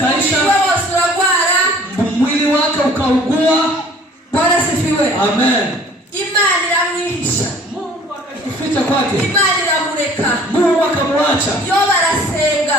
vikaisha, mwili wake ukaugua. Bwana sifiwe. Amen. Imani iramwihisha, Mungu akajificha kwake. Imani iramureka, Mungu akamwacha. Yobu arasenga,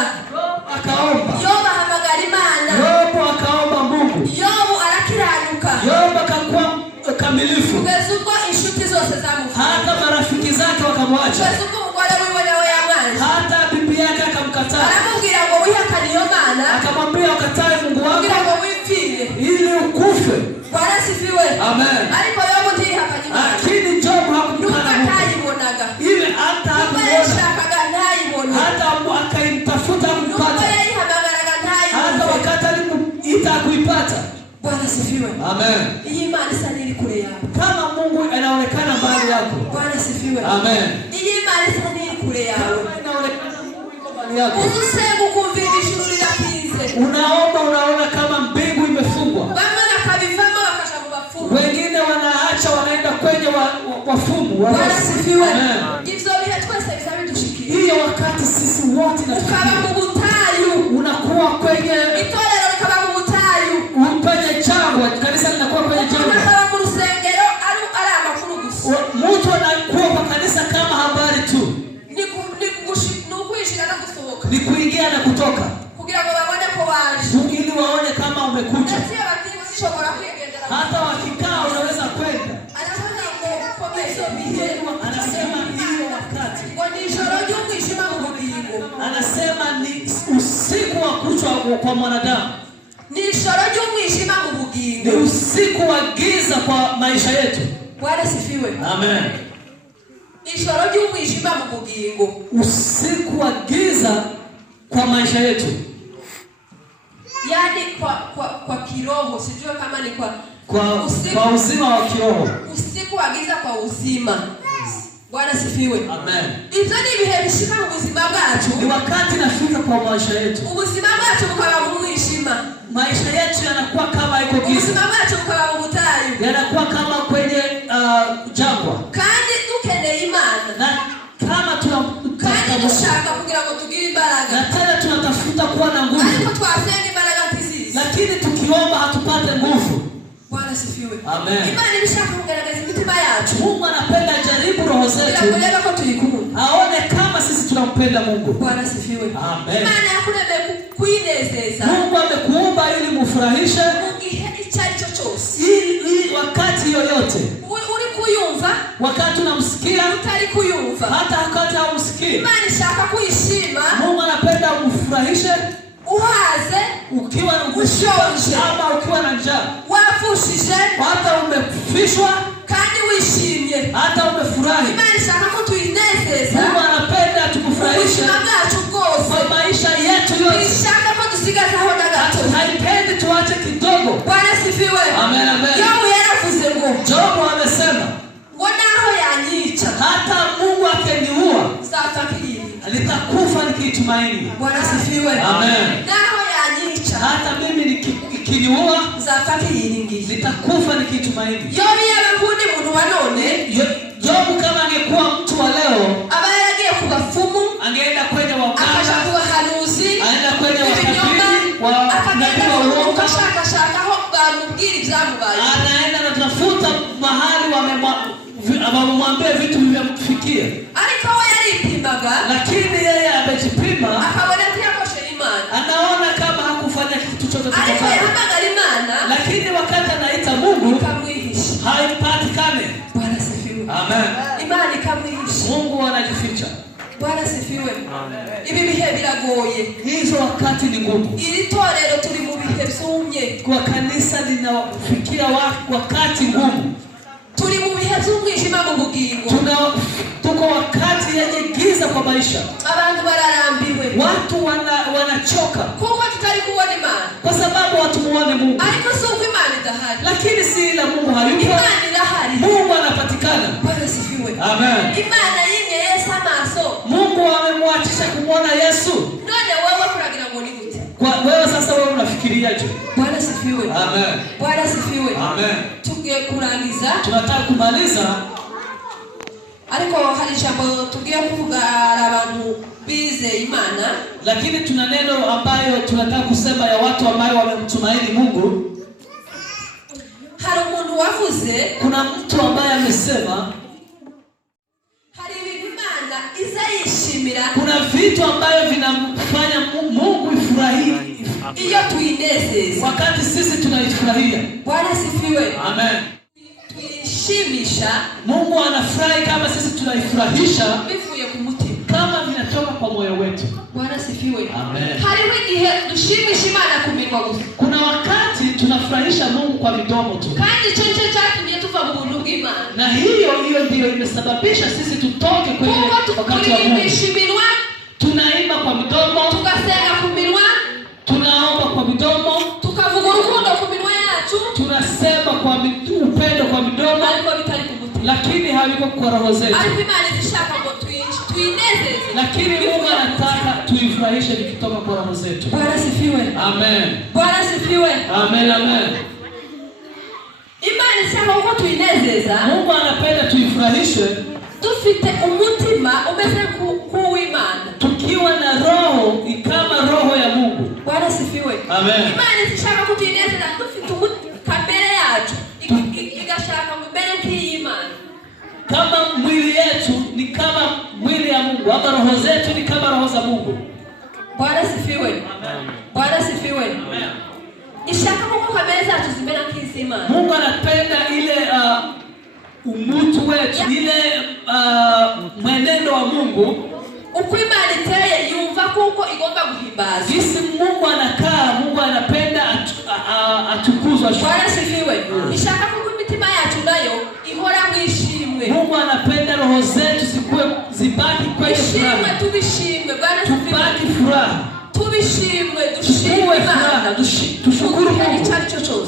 akaomba. Yobu ahamagara Imana, Yobu akaomba Mungu. Yobu arakiranuka, Yobu akakuwa kamilifu. kugeza ubwo inshuti zose zamufata, hata marafiki zake wakamwacha, kugeza ubwo umugore wiwe nawe yamwanje, hata bibi yake akamkataa. aramubwira ngo wihakane iyo Mana, akamwambia ukatae Mungu wako wipfire ili ukufe. Bwana sifiwe. Amen. Ariko Yobu ntiyihakanye Imana, lakini Jobu hakumkana Mungu. Atayibonaga Ile hata hakuona, ntayibone, hata akaimtafuta kumpata, yayihamagaraga ntayibone, hata wakati alimuita kuipata. Bwana sifiwe. Amen. Iyi Imana isa niri kure yawe, kama Mungu anaonekana mbali yako. Bwana sifiwe. Amen. Iyi Imana isa niri kure yawe, inaonekana Mungu yuko mbali yako. usenga ukumvira ijuru rirakinze, unaomba unaona kama mbingu imefungwa. bamwe bakabivamo bakaja mu bafumu, wengine wanaacha wanaenda kwenye wafumu. Bwana sifiwe. Amen. Ivyo bihe twese bizabidushikiye, hiyo wakati sisi wote ukaba mu butayu, unakuwa kwenye itorero rikaba mu butayu, kwenye jangwa, kanisa linakuwa kwenye jangwa, ukaba mu rusengero ari amakuru gusa, mtu anakuwa kwa kanisa kama habari tu, ni ukwinjira no gusohoka, ni kuingia na kutoka, kugira ngo babone ko waje, ili waone kama umekuja. Sio batiri bashobora kwigendera, hata wakikaa unaweza kwenda. Anasema hiyo wakati, anasema ni usiku wa kuchwa kwa mwanadamu, ni ishoro ry'umwijima mu bugingo, ni usiku wa giza kwa maisha yetu. Bwana sifiwe. Amen. Ishoro ry'umwijima mu bugingo, usiku wa giza kwa maisha yetu, yani kwa kiroho, sijui kama ni kwa uzima wa kiroho, usiku wa giza kwa uzima. Bwana sifiwe. Amen. Ivyo ni ibihe bishika mu buzima bwacu, ni wakati nafika kwa maisha yetu, ubuzima bwacu bukaba mu mwijima, maisha yetu yanakuwa kama iko giza, ubuzima bwacu bukaba mu butayu, yanakuwa kama kwenye jangwa, kandi dukeneye Imana, na kama kandi dushaka kugira ngo tugire imbaraga, na tena tunatafuta kuwa na nguvu, ariko twasenga imbaraga ntizizi, lakini tukiomba hatupate nguvu. Bwana sifiwe. Amen. Imana ibishaka kugaragaza imitima yacu, Mungu anapenda jaribu roho zetu, kugira ngo tuyikunda, aone kama sisi tunampenda Mungu. Bwana sifiwe. Amen. Imana yakuremeye kuinezeza, Mungu amekuumba ili mufurahishe mu gihe icyo ari cyo cyose, ili wakati yoyote, uri kuyumva, wakati unamsikia, utari kuyumva, hata wakati haumsikii. Imana ishaka kuyishima, Mungu anapenda umfurahishe, uhaze, ukiwa ushonje, ama ukiwa na njaa, wafushije, hata umefishwa, kandi wishimye, hata umefurahi. Imana ishaka ko tuyinezeza, Mungu anapenda tumfurahishe kwa maisha yetu yote, ishaka ko dusigazaho na gato, haipendi tuache kidogo. Bwana sifiwe. Amen, amen. Yobu yaravuze ngo, Jobu amesema ngo naho yanyica, hata Mungu akiniua sasa kili nitakufa nikitumaini. Bwana sifiwe. Amen. Naho yanyica, hata mimi nikiniua sasa kili nitakufa nikitumaini. Yobu yabakundi muntu wa none, Jobu kama angekuwa mtu wa leo, aba yaragiye ku bafumu, angeenda kwenye waganga, akaja ku bahanuzi, aenda kwenye wakabili wa nabii wa uongo, akashaka aho bamubwira ibyamubaye, anaenda natafuta mahali wamemwambia vitu vimemfikia, ariko we yaripimaga, lakini yeye amejipima, akabona ntiyakoshe Imana, anaona kama hakufanya kitu chochote ariko kibaya, yahamagara Imana, lakini wakati anaita Mungu ikamwihisha. haipatikane. Bwana sifiwe. Amen. Imana ikamwihisha. Mungu anajificha. Bwana sifiwe. Ibi bihe biragoye, hizo wakati ni ngumu. iri torero turi mu bihe byumye, kwa kanisa linafikia wakati ngumu, turi mu bihe by'umwijima mu bugingo, tuko wakati yenye giza kwa maisha, abantu bararambiwe, watu wanachoka kuko tutari kubona Imana, kwa sababu watu muone Mungu, ariko si uko Imana idahari, lakini si ila Mungu hayupo, Imana irahari, Mungu anapatikana. Bwana sifiwe. Amen. Imana yimye Yesu amaso, Mungu amemwachisha kumwona Yesu. none wewe kuragira ngo ni gute? Kwa wewe sasa, wewe unafikiriaje? Bwana sifiwe. Amen. Bwana sifiwe. Amen. Tugiye kurangiza, tunataka kumaliza, ariko hari ijambo tugiye kuvuga abantu bize imana, lakini tuna neno ambayo tunataka kusema ya watu ambao wamemtumaini Mungu. Hari umuntu wavuze, kuna mtu ambaye amesema hari imana izayishimira, kuna vitu ambavyo vinamfanya Mungu ifurahie iyo tuinezeza, wakati sisi tunaifurahia. Bwana sifiwe. Amen. Tuishimisha, Mungu anafurahi kama sisi tunaifurahisha bivuye ku mutima, kama vinatoka kwa moyo wetu. Bwana sifiwe. Amen. Hari igihe dushimisha Imana ku minwa gusa, kuna wakati tunafurahisha Mungu kwa midomo tu, kandi cyo cyatumye tuva mu buntu bw'Imana, na hiyo ndio imesababisha sisi tutoke kwenye wakati wa Mungu. Tunaimba kwa midomo, tukasenga ku minwa, tunaomba kwa midomo, tukavuga urukundo ku minwa yacu, tunasema kwa upendo kwa midomo, lakini haviko kwa roho zetu. Lakini Mungu anataka tuifurahishe vikitoka kwa roho zetu. Bwana sifiwe. Amen. Bwana sifiwe. Amen, amen. Imani sema uko tuinezeza. Mungu anapenda tuifurahishe dufite umutima umeze kuw'Imana, tukiwa na roho kama roho ya Mungu. Bwana sifiwe. Amen. Imani sishaka kutuinezeza dufite kamere yacu igashaka mbele nk'Imana, kama mwili yetu ni kama mwili ya Mungu, ama roho zetu ni kama roho za Mungu. Bwana sifiwe. Amen. Bwana sifiwe. Amen. Ishaka Mungu kamere zacu zimbele nk'Imana. Mungu anapenda ile umutu wetu, ile mwenendo wa Mungu. Uko Imana iteye yumva kuko igomba guhimbaza. Jinsi Mungu anakaa, Mungu anapenda atukuzwe. Bwana sifiwe. Ishaka kuko imitima yacu nayo ihora mwishimwe. Mungu anapenda roho zetu zibaki kwenye furaha. Tubishimwe. Bwana sifiwe. Tubaki furaha. Tubishimwe, dushimwe Imana. Tushukuru Mungu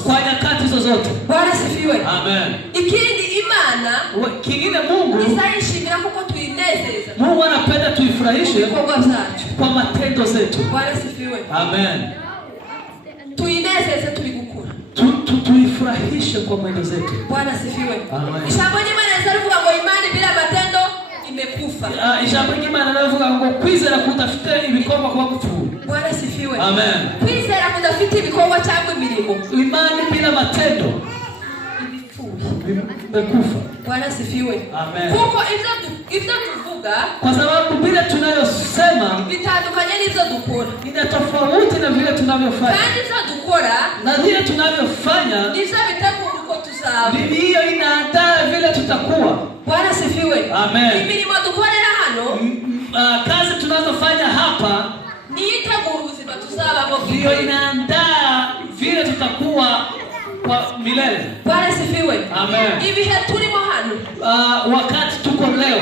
kwa nyakati zozote. Bwana sifiwe. Amen. Ikindi Imana kingine Mungu izayishimira kuko tuinezeza. Mungu anapenda tuifurahishe kwa matendo zetu. Bwana sifiwe. Amen. Tuinezeze turi gukura. Tuifurahishe kwa matendo zetu. Bwana sifiwe. Amen. Ijambo ry'Imana rivuga ngo imani bila matendo imekufa. Ijambo ry'Imana rivuga ngo kwizera kudafite ibikorwa kuba gupfuye. Bwana sifiwe. Amen. Kwizera kudafite ibikorwa cyangwa imirimo. Imani bila matendo imekufa. Bwana sifiwe. Amen. Kuko ivyo tuvuga, kwa sababu bila tunayosema bitandukanye n'ivyo dukora. Ina tofauti na vile tunavyofanya. Kandi ivyo dukora na vile tunavyofanya ndivyo bitegura uko tuzaba. Hiyo inaandaa vile tutakuwa. Bwana sifiwe. Amen. Imirimo dukorera hano, kazi tunazofanya hapa ni itegura ubuzima tuzaba ngo hiyo inaandaa vile tutakuwa kwa milele. Bwana sifiwe. Amen. Ibihe turimo hano, wakati tuko leo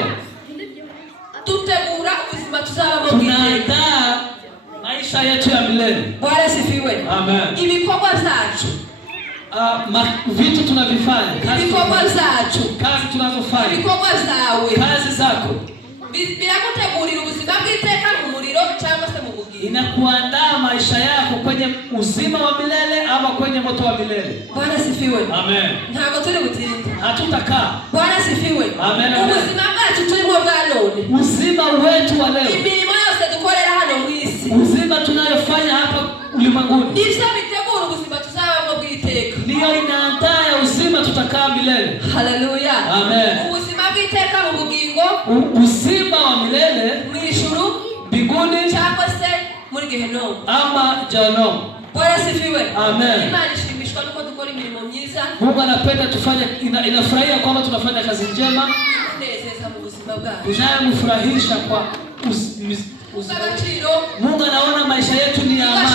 tutegura ubuzima tuzaba ngo tunaandaa maisha yetu ya milele. Bwana sifiwe. Amen. Ibikorwa zacu, vitu tunavifanya, ibikorwa zacu, kazi tunazofanya, ibikorwa zawe, kazi zako biragutegurira ubuzima bw'iteka mu muriro cyangwa se mu bugingo. Inakuandaa maisha yako kwenye uzima wa milele ama kwenye moto wa milele. Bwana sifiwe. Amen. Ntabwo turi butinda. Hatutakaa. Bwana sifiwe. Amen. Ubuzima bwacu turimo bwa none, uzima wetu wa leo, imirimo yose dukorera hano mu isi, uzima tunayofanya hapa ulimwenguni, ndivyo bitegura ubuzima tuzabamo bw'iteka. Ndio inaandaa ya uzima tutakaa milele. Haleluya. Amen. Ubuzima bw'iteka mu bugingo, uzima wa milele mu ijuru, mbinguni cyangwa se muri Gehinomu ama Jehanamu. Bwana sifiwe. Amen. Imana ishimishwa nuko dukora imirimo myiza. Mungu anapenda tufanye, inafurahia kwamba tunafanya kazi njema, kunezeza mu buzima bwacu, inayomfurahisha kwa Mungu anaona maisha yetu ni ya amani.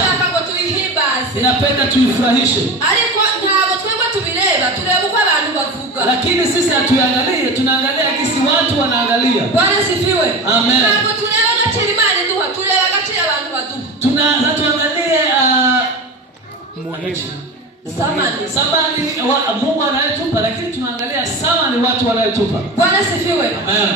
Inapenda tuifurahishe. Ariko ntabwo twebwe tubireba, tureba uko abantu bavuga. Lakini sisi hatuangalie, tunaangalia jinsi watu wanaangalia. Bwana sifiwe. Amen. Ntabwo tureba agaciro Imana iduha, tureba agaciro abantu baduha. Hatuangalie samani Mungu anayetupa, lakini tunaangalia samani watu wanayetupa. Bwana sifiwe. Amen.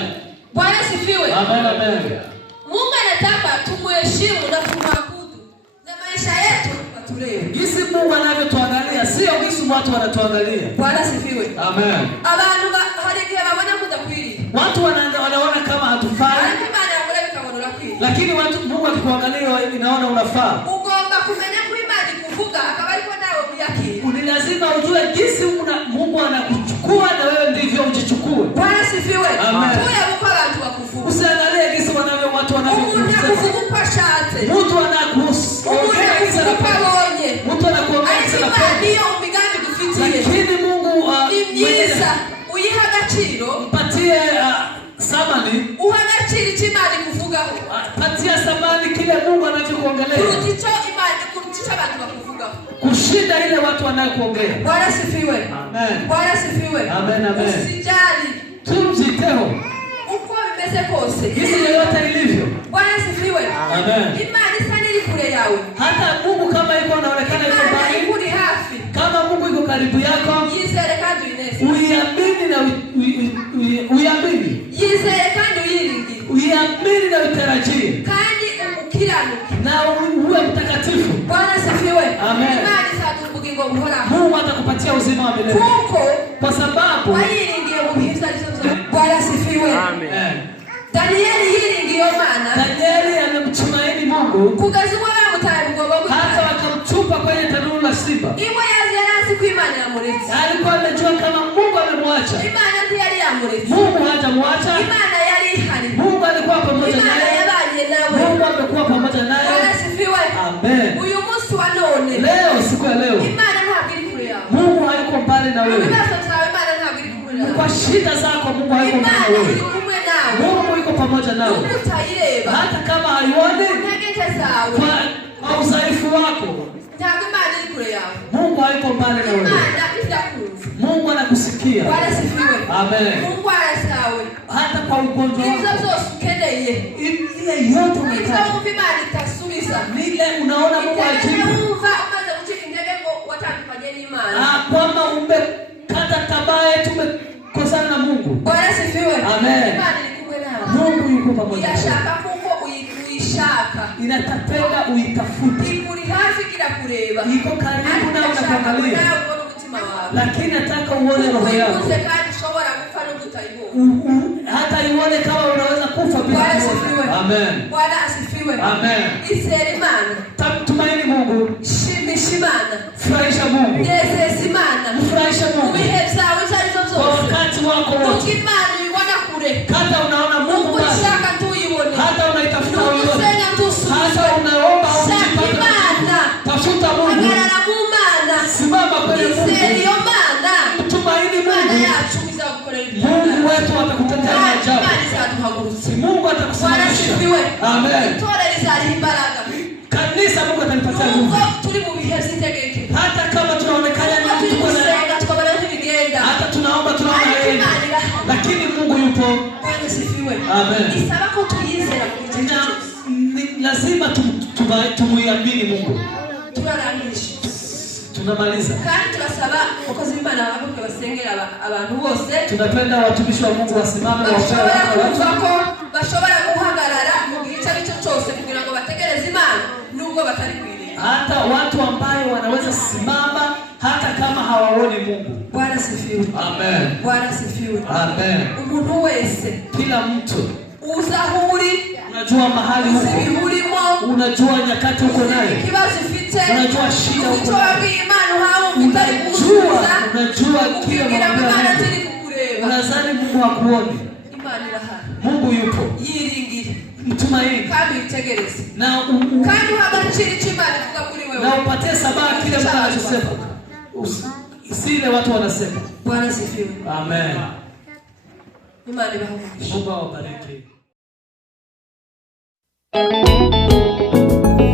Bwana sifiwe. Amen, amen. Mungu anataka tumuheshimu na tumwabudu na maisha yetu tuleo. Jinsi Mungu anavyotuangalia sio jinsi watu wanatuangalia. Bwana sifiwe. Amen. Abantu hari igihe babona kudakwiriye. Watu wanaona kama hatufai. Ariko Imana yakora bikabonera kwiriye. Lakini watu Mungu akikuangalia inaona unafaa. Ugomba kumenya ko Imana ikuvuga akaba ariko nawe uyakira. Ni lazima ujue jinsi Mungu anakuchukua na wewe ndivyo ujichukue. Bwana sifiwe. Amen. Tuya uko abantu bakuvuga. Usiangalie jinsi watu wanavyokuvuga. Unakuvuga kwa shate. Mtu anakuongea kisa na palonye. Mtu anakuongea kisa na palonye. Ndio umigambi dufitiye. Lakini Mungu imyiza uyiha agaciro. Mpatie samani. Uha agaciro cy'Imana kuvuga. Patia samani kile Mungu anachokuongelea. Kuruticho Imana kuruticho abantu bakuvuga. Kushinda ile watu wanayokuongea. Bwana sifiwe. Amen. Bwana sifiwe. Amen, amen. Usijali. Tumjiteho. Uko bimeze kose. Hizi yote ilivyo. Bwana sifiwe. Amen. Imana isani iri kure yawe. Hata Mungu kama yuko anaonekana yuko mbali. Imana iri hafi. Kama Mungu yuko karibu yako. Yizere kandi uinese. Uiamini na uiamini. Yizere kandi uyiringi. Uiamini na utarajie. Kandi ukiranuke. Na uwe mtakatifu. Bwana sifiwe. Amen. Imana isatubugingo buhora. Mungu atakupatia uzima wa milele. Kuko kwa sababu wayiringiye mu bihisa bisozo. Bwana sifiwe. Amen. Danieli yiringiye Imana. Danieli amemtumaini Mungu. Kugazumwa bamutaye ubwoba bw'Imana. Hata wakamtupa kwenye tanuru la simba. Imwe yazi ku Imana yamuretse. Alikuwa amejua kama Mungu amemwacha. Imana ntiyari yamuretse. Mungu hajamwacha. Imana yari ihari. Mungu alikuwa pamoja naye. Imana yabanye nawe. Mungu amekuwa pamoja naye. Bwana sifiwe. Amen. Uyu munsi wa none. Leo siku ya leo. Imana ntabwo iri kure yawe. Mungu hayuko mbali na wewe. Ibibazo byawe Imana ntabwo iri kure yawe. Kwa shida zako Mungu hayuko mbali na wewe. Imana iri kumwe nawe. Mungu yuko pamoja nawe. Mungu utayireba. Hata kama haioni intege zawe. Kwa udhaifu wako. Ntabwo Imana iri kure yawe. Mungu hayuko mbali na wewe. Imana irakumva. Mungu anakusikia. Bwana sifiwe. Amen. Mungu arasawe. Hata kwa ugonjwa wako. Ibyo byose ukeneye. Ile yote unataka. Ibyo Imana itasubiza. Nile unaona Mungu ajibu. Umaze gucika intege ngo watandukanye n'Imana. Kwamba umekata tamaa yetu umekosana na Mungu. Bwana sifiwe. Amen. Imana iri kumwe nawe. Mungu yuko pamoja nawe. Irashaka kuko uyishaka. Inatapenda uitafute. Ikuri hafi kila kureba. Iko karibu na unakuangalia. Lakini nataka uone roho yako. Hata ione kama unaweza kufa bila kuona. Amen. Bwana asifiwe. Amen. Iseri Imana. Tumaini Mungu. Shimana. Furahisha Mungu. Yezezi Imana. Furahisha Mungu. Ubiheza uzazo zote. Kwa wakati wako wote. Imana uibona kure. Hata unaona Mungu mbali. Shaka tu uione. Hata unaitafuta uione. Hata unaomba Imana. Tafuta Mungu. Agara mu Mana. Simama kwenye Mungu. Iseri Imana. Tumaini Mungu. Mungu wetu atakutendea maajabu. Mungu atakusimamisha. Amen. Kanisa Mungu atalipatia nguvu. Hata kama tunaonekana ni mtu hata tunaomba tunaona yeye. Lakini Mungu yupo. Amen. Lazima tumuamini Mungu. Tunamaliza. Kandi turasaba ukoze Imana abakozi basengera abantu bose. Tunapenda watumishi wa Mungu wasimame bashobora guhagarara mu gihe cyo cyose kugira ngo bategereze Imana nubwo batari kwirira. Hata watu ambao wanaweza simama hata kama hawaoni Mungu. Bwana sifiwe. Amen. Bwana sifiwe. Amen. Umuntu wese, kila mtu uzahuri, unajua mahali huko. Unajua nyakati uko naye. Unajua shida uko naye. Unajua kile mambo. Unadhani Mungu hakuoni. Mungu yupo. Mtumaini. Na upatie sababu kile Mungu anachosema. Usile watu wanasema. Bwana sifiwe. Amen. Mungu awabariki.